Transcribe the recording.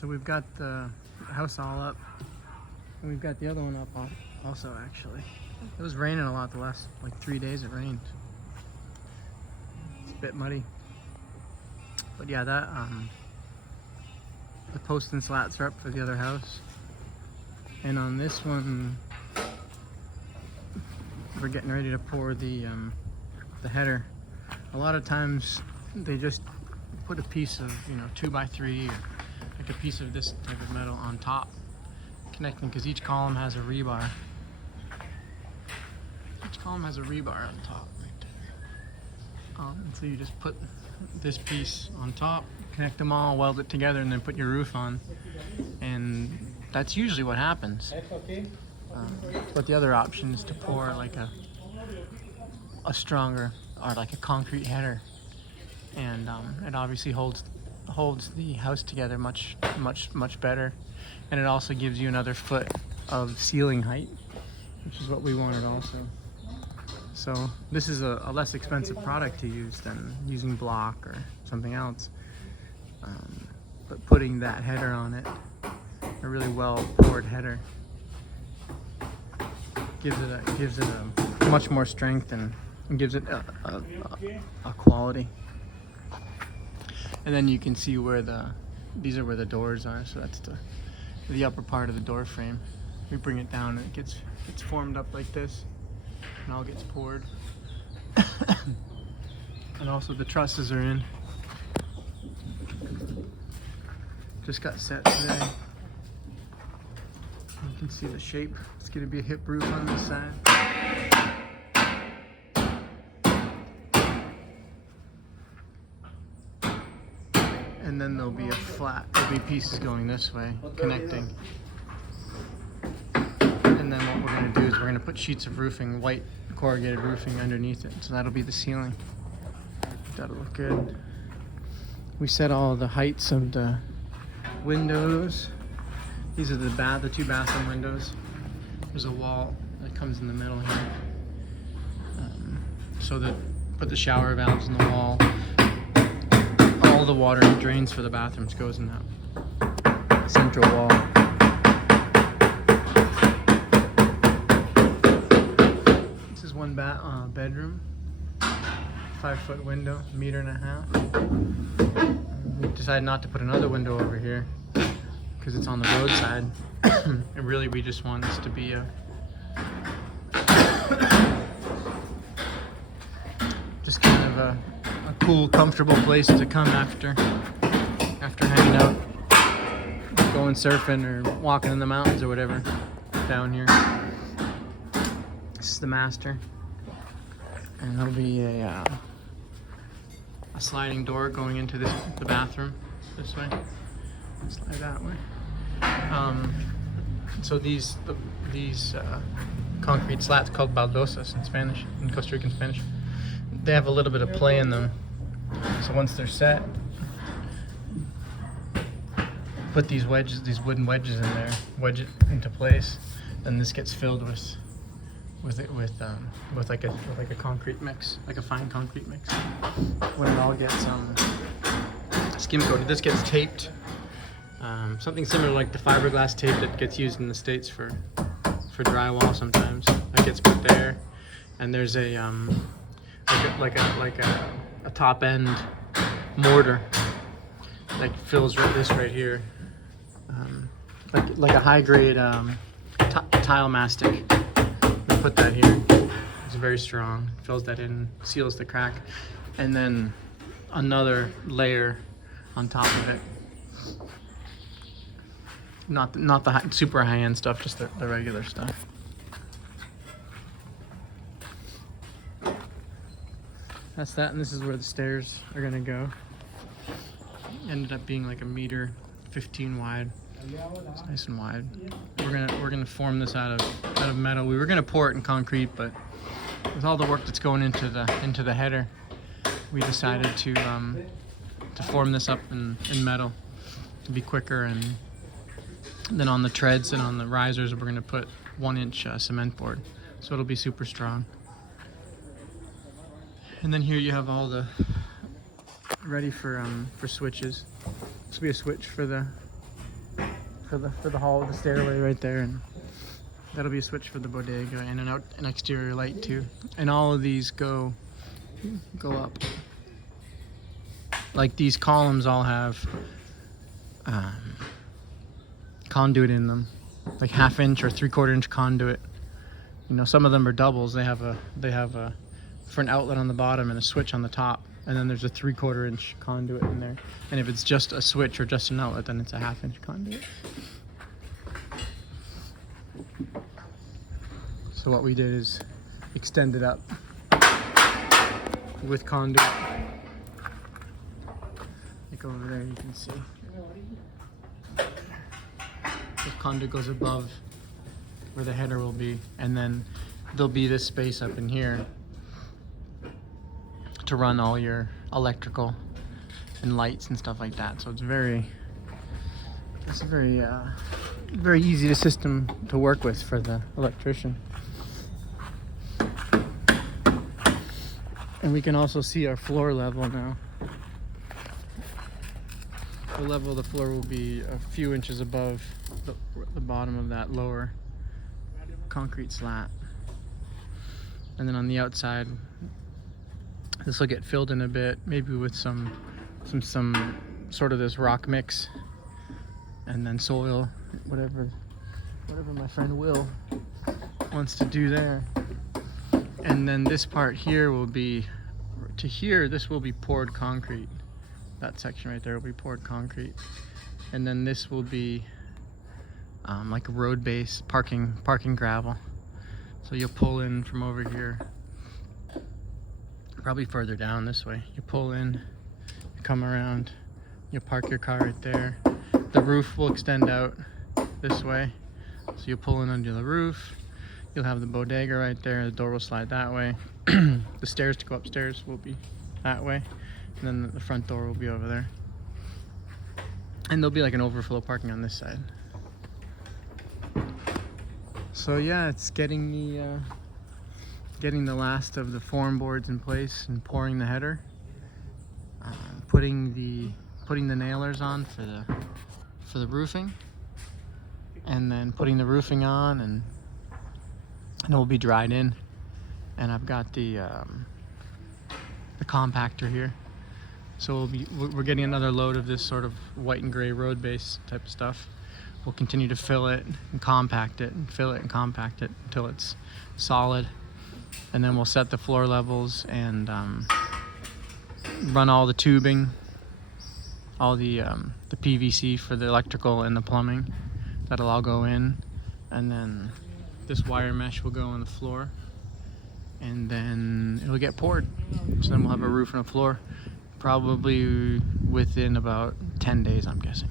So we've got the house all up, and we've got the other one up also actually. It was raining a lot the last like 3 days. It rained. It's a bit muddy, but yeah, that the posts and slats are up for the other house, and on this one we're getting ready to pour the header. A lot of times they just put a piece of 2x3 or like a piece of this type of metal on top, connecting, because each column has a rebar. Each column has a rebar on top right there. And so you just put this piece on top, connect them all, weld it together, and then put your roof on. And that's usually what happens. But the other option is to pour like a stronger, or like a concrete header, and it obviously holds the house together much better, and it also gives you another foot of ceiling height, which is what we wanted also. So this is a less expensive product to use than using block or something else, but putting that header on it, a really well poured header, gives it a much more strength and gives it a quality. And then you can see where these are where the doors are. So that's the upper part of the door frame. We bring it down and it gets formed up like this, and all gets poured. And also the trusses are in. Just got set today. You can see the shape. It's going to be a hip roof on this side. And then there'll be there'll be pieces going this way, connecting. And then what we're going to do is we're going to put sheets of roofing, white corrugated roofing underneath it. So that'll be the ceiling. That'll look good. We set all the heights of the windows. These are the two bathroom windows. There's a wall that comes in the middle here. So that put the shower valves in the wall. All the water and drains for the bathrooms goes in that central wall. This is one bedroom, 5-foot window, 1.5 meters. We decided not to put another window over here because it's on the roadside. And really we just want this to be just kind of a cool, comfortable place to come after hanging out, going surfing or walking in the mountains or whatever down here. This is the master, and there'll be a sliding door going into the bathroom this way. Slide that way. So these concrete slats, called baldosas in Spanish, in Costa Rican Spanish, they have a little bit of play in them. So once they're set, put these wooden wedges in there, wedge it into place, then this gets filled with like a concrete mix, like a fine concrete mix. When it all gets skim coated, this gets taped. Something similar like the fiberglass tape that gets used in the States for drywall sometimes. That gets put there, and there's a top end mortar that fills this right here, like a high grade tile mastic. We put that here. It's very strong. Fills that in, seals the crack, and then another layer on top of it. Not the super high end stuff, just the regular stuff. That's that, and this is where the stairs are gonna go. Ended up being like 1.15 meters wide. It's nice and wide. We're gonna form this out of metal. We were gonna pour it in concrete, but with all the work that's going into the header, we decided to form this up in metal to be quicker. And then on the treads and on the risers, we're gonna put 1-inch cement board, so it'll be super strong. And then here you have all the ready for switches. This will be a switch for the for the hall, the stairway right there, and that'll be a switch for the bodega and an exterior light too. And all of these go up. Like these columns all have conduit in them, like 1/2 inch or 3/4 inch conduit. You know, some of them are doubles. They have a for an outlet on the bottom and a switch on the top, and then there's a 3/4 inch conduit in there. And if it's just a switch or just an outlet, then it's a 1/2 inch conduit. So what we did is extend it up with conduit. Like over there, you can see. The conduit goes above where the header will be, and then there'll be this space up in here to run all your electrical and lights and stuff like that. So it's very very easy system to work with for the electrician. And we can also see our floor level now. The level of the floor will be a few inches above the bottom of that lower concrete slat. And then on the outside, this will get filled in a bit, maybe with some sort of this rock mix, and then soil, whatever my friend Will wants to do there. And then this part here will be, to here, this will be poured concrete. That section right there will be poured concrete. And then this will be like a road base parking gravel. So you'll pull in from over here, probably further down this way. You pull in, you come around, you'll park your car right there. The roof will extend out this way. So you'll pull in under the roof. You'll have the bodega right there. The door will slide that way. The stairs to go upstairs will be that way. And then the front door will be over there. And there'll be like an overflow parking on this side. So yeah, it's getting the last of the form boards in place and pouring the header. Putting the nailers on for the roofing. And then putting the roofing on, and it will be dried in. And I've got the compactor here, so we're getting another load of this sort of white and gray road base type of stuff. We'll continue to fill it and compact it and fill it and compact it until it's solid, and then we'll set the floor levels and run all the tubing, all the PVC for the electrical and the plumbing. That'll all go in, and then this wire mesh will go on the floor, and then it'll get poured. So then we'll have a roof and a floor, probably within about 10 days, I'm guessing.